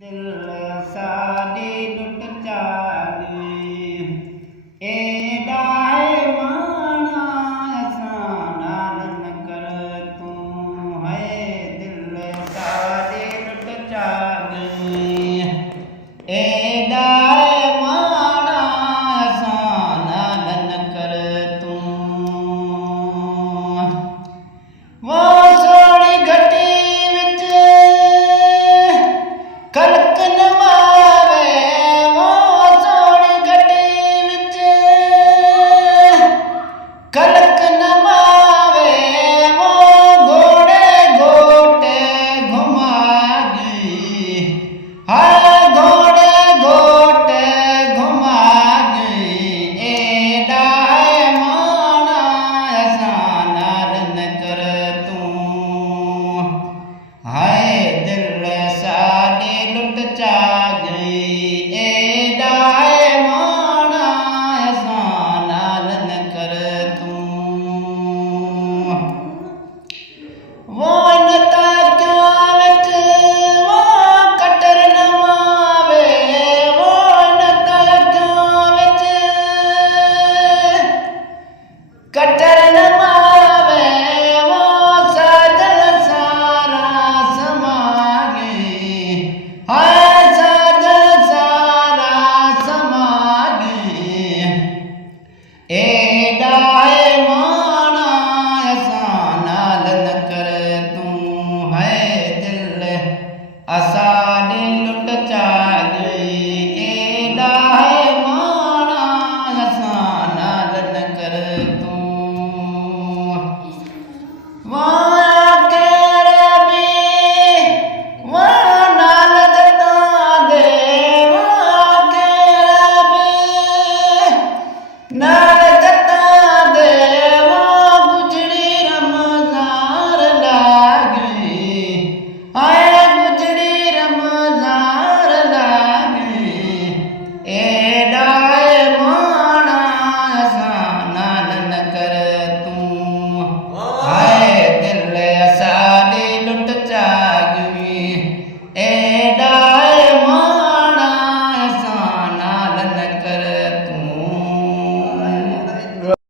दिल साडी लुट चाली एडा है माना असाना न कर तू है दिल साडी लुट चाली एडा है माना असाना न कर तू वो सोनी घटी कलक न मावे वो सोनी घटी विच कलक न मावे वो घोड़े गोटे घुमा गई हाँ घोड़े गोटे घुमा गई एडा है माना असाना न कर तू हाय दिल साडी लुट चा गई एडा है माना असाना न कर तू वो न ताकियां विच वो कटर न मावे वो न ताकियां विच कटर न मावे वो साजन सारा समा गई हाँ